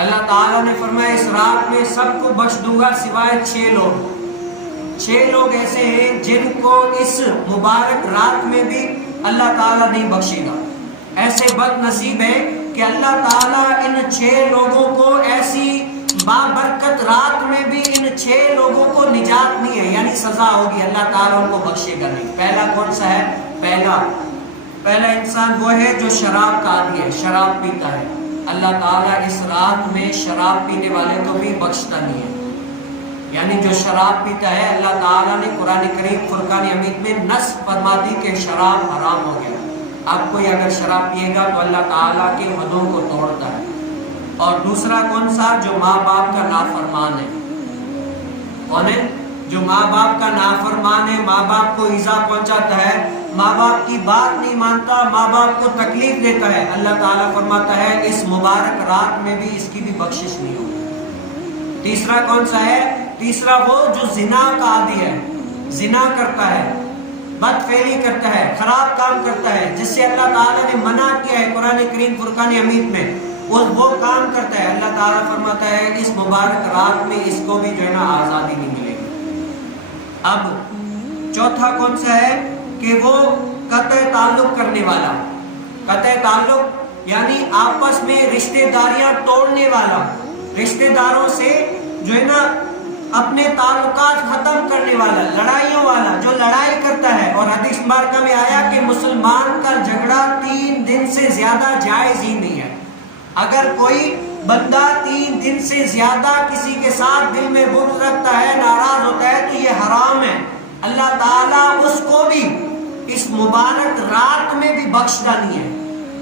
اللہ تعالیٰ نے فرمایا اس رات میں سب کو بخش دوں گا سوائے 6 لوگ. 6 لوگ ایسے ہیں جن کو اس مبارک رات میں بھی اللہ تعالیٰ نہیں بخشے گا. ایسے بد نصیب ہے کہ اللہ تعالیٰ ان 6 لوگوں کو ایسی بابرکت رات میں بھی ان 6 لوگوں کو نجات نہیں ہے، یعنی سزا ہوگی، اللہ تعالیٰ ان کو بخشے گا نہیں. پہلا کون سا ہے؟ پہلا انسان وہ ہے جو شراب کا عادی ہے، شراب پیتا ہے. اللہ تعالیٰ اس رات میں شراب پینے والے کو بھی بخشتا نہیں ہے. یعنی جو شراب پیتا ہے اللہ تعالیٰ نے قرآن کریم فرقان حمید میں نص فرما دی کہ شراب حرام ہو گیا. اب کوئی اگر شراب پیے گا تو اللہ تعالیٰ کے حدوں کو توڑتا ہے. اور دوسرا کون سا؟ جو ماں باپ کا نافرمان ہے. کون ہے؟ جو ماں باپ کا نافرمان ہے، ماں باپ کو ایذا پہنچاتا ہے، ماں باپ کی بات نہیں مانتا، ماں باپ کو تکلیف دیتا ہے. اللہ تعالیٰ فرماتا ہے اس مبارک رات میں بھی اس کی بھی بخشش نہیں ہوگی. تیسرا کون سا ہے؟ تیسرا وہ جو زنا کا عادی ہے، زنا کرتا ہے، بدفعلی کرتا ہے، خراب کام کرتا ہے، جس سے اللہ تعالیٰ نے منع کیا ہے قرآن کریم فرقان حمید میں، وہ کام کرتا ہے. اللہ تعالیٰ فرماتا ہے اس مبارک رات میں اس کو بھی جو ہے نا آزادی نہیں ملے گی. اب چوتھا کون سا ہے؟ کہ وہ قطع تعلق کرنے والا. قطع تعلق یعنی آپس میں رشتہ داریاں توڑنے والا، رشتہ داروں سے جو ہے نا اپنے تعلقات ختم کرنے والا، لڑائیوں والا، جو لڑائی کرتا ہے. اور حدیث مبارکہ میں آیا کہ مسلمان کا جھگڑا 3 دن سے زیادہ جائز ہی نہیں ہے. اگر کوئی بندہ 3 دن سے زیادہ کسی کے ساتھ دل میں بغض رکھتا ہے، ناراض ہوتا ہے، تو یہ حرام ہے. اللہ تعالیٰ اس کو بھی اس مبارک رات میں بھی بخشتا نہیں ہے.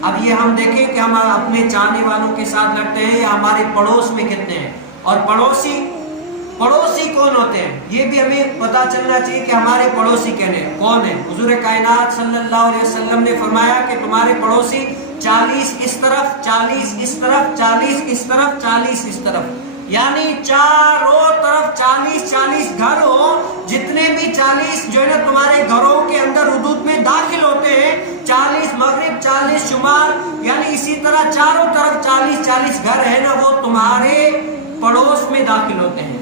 اب یہ ہم دیکھیں کہ ہم اپنے چاہنے والوں کے ساتھ لڑتے ہیں یا ہمارے پڑوس میں کتنے ہیں، اور پڑوسی کون ہوتے ہیں یہ بھی ہمیں پتا چلنا چاہیے کہ ہمارے پڑوسی کون ہیں. حضور کائنات صلی اللہ علیہ وسلم نے فرمایا کہ تمہارے پڑوسی 40 اس طرف، 40 اس طرف، 40 اس طرف، 40 اس طرف، یعنی چاروں طرف 40 گھر ہو. جتنے بھی 40 جو ہے نا تمہارے گھروں کے اندر حدود میں داخل ہوتے ہیں، 40 مغرب، 40 شمال، یعنی اسی طرح چاروں طرف 40 گھر ہے نا، وہ تمہارے پڑوس میں داخل ہوتے ہیں.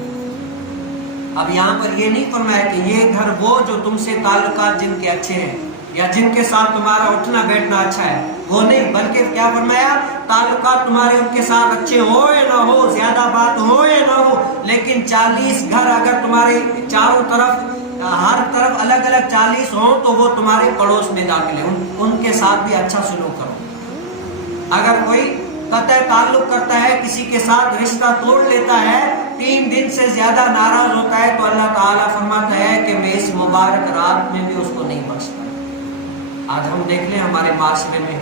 اب یہاں پر یہ نہیں فرمایا کہ یہ گھر وہ جو تم سے تعلقات جن کے اچھے ہیں یا جن کے ساتھ تمہارا اٹھنا بیٹھنا اچھا ہے، وہ نہیں، بلکہ کیا فرمایا؟ تعلقات تمہارے ان کے ساتھ اچھے ہو یا نہ ہو، زیادہ بات ہو یا نہ ہو، لیکن 40 گھر اگر تمہارے چاروں طرف، ہر طرف الگ الگ 40 ہوں تو وہ تمہارے پڑوس میں داخل ہیں. ان کے ساتھ بھی اچھا سلوک کرو. اگر کوئی قطع تعلق کرتا ہے، کسی کے ساتھ رشتہ توڑ لیتا ہے، 3 دن سے زیادہ ناراض ہوتا ہے، تو اللہ تعالیٰ فرماتا ہے کہ میں اس مبارک رات میں بھی اس کو نہیں بخشتا. آج ہم دیکھ لیں ہمارے معاشرے میں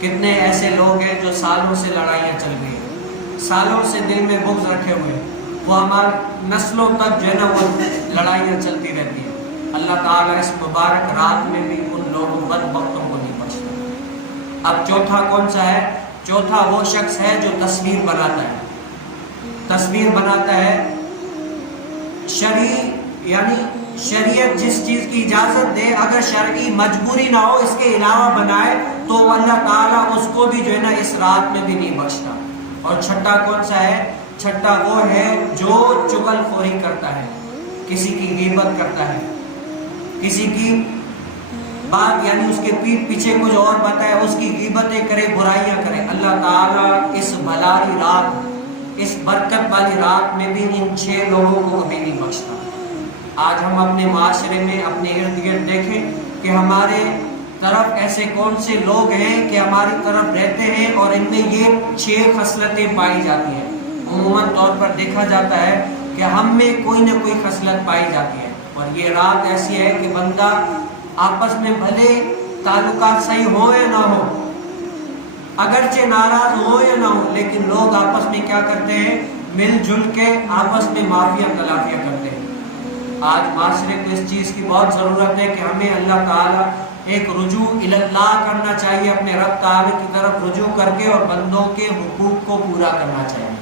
کتنے ایسے لوگ ہیں جو سالوں سے لڑائیاں چل رہی ہیں، سالوں سے دل میں بغض رکھے ہوئے ہیں، وہ ہمارے نسلوں تک جو ہے نا وہ لڑائیاں چلتی رہتی ہیں. اللہ تعالیٰ اس مبارک رات میں بھی ان لوگوں بدبختوں کو نہیں بخشتا. اب چوتھا کون سا ہے؟ چوتھا وہ شخص ہے جو تصویر بناتا ہے. تصویر بناتا ہے یعنی شریعت جس چیز کی اجازت دے، اگر شرعی مجبوری نہ ہو اس کے علاوہ بنائے، تو اللہ تعالیٰ اس کو بھی جو ہے نا اس رات میں بھی نہیں بخشتا. اور چھٹا کون سا ہے؟ چھٹا وہ ہے جو چغل خوری کرتا ہے، کسی کی غیبت کرتا ہے، کسی کی بات یعنی اس کے پیٹھ پیچھے کچھ اور بتائے، اس کی غیبتیں کرے، برائیاں کرے. اللہ تعالیٰ اس بھلائی رات، اس برکت والی رات میں بھی ان 6 لوگوں کو کبھی نہیں بخشتا. آج ہم اپنے معاشرے میں اپنے ارد گرد دیکھیں کہ ہمارے طرف ایسے کون سے لوگ ہیں کہ ہماری طرف رہتے ہیں اور ان میں یہ 6 خصلتیں پائی جاتی ہیں. عموماً طور پر دیکھا جاتا ہے کہ ہم میں کوئی نہ کوئی خصلت پائی جاتی ہے. اور یہ رات ایسی ہے کہ بندہ آپس میں بھلے تعلقات صحیح ہو یا نہ ہو، اگرچہ ناراض ہو یا نہ ہو، لیکن لوگ آپس میں کیا کرتے ہیں؟ مل جل کے آپس میں معافیاں تلافیاں کرتے ہیں. آج معاشرے کو اس چیز کی بہت ضرورت ہے کہ ہمیں اللہ تعالیٰ ایک رجوع اللہ کرنا چاہیے، اپنے رب تعالیٰ کی طرف رجوع کر کے، اور بندوں کے حقوق کو پورا کرنا چاہیے.